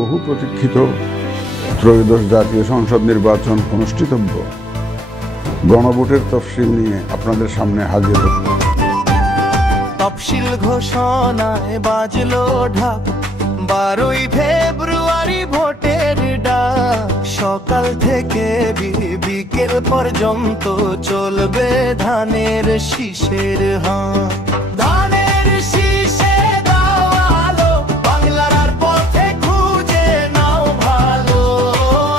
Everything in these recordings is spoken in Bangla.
বহু প্রতীক্ষিত ত্রয়োদশ জাতীয় সংসদ নির্বাচন অনুষ্ঠিতব্য। গণভোটের তফসিল নিয়ে আপনাদের সামনে হাজির হব। তফসিল ঘোষণায় বাজলো ঢাক, 12ই ফেব্রুয়ারি ভোটের ডাক। সকাল থেকে বিকেল পর্যন্ত চলবে ধানের শীষের হাট। ধানের শীষে দাও আলো, বাংলার পথে খুঁজে নাও ভালো।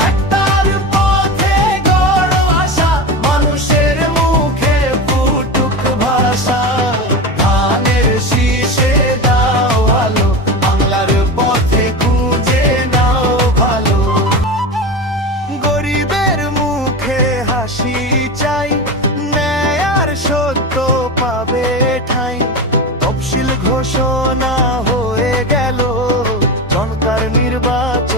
একটার পথে গড় আশা, মানুষের মুখে ফুটুক ভাষা। ধানের শীষে দাও আলো, বাংলার পথে খুঁজে নাও ভালো। গরিবের মুখে হাসি চাই, ন্যায় আর সত্য পাবে ঠাঁই। তফসিল ঘোষণা হয়ে গেল, জনতার নির্বাচন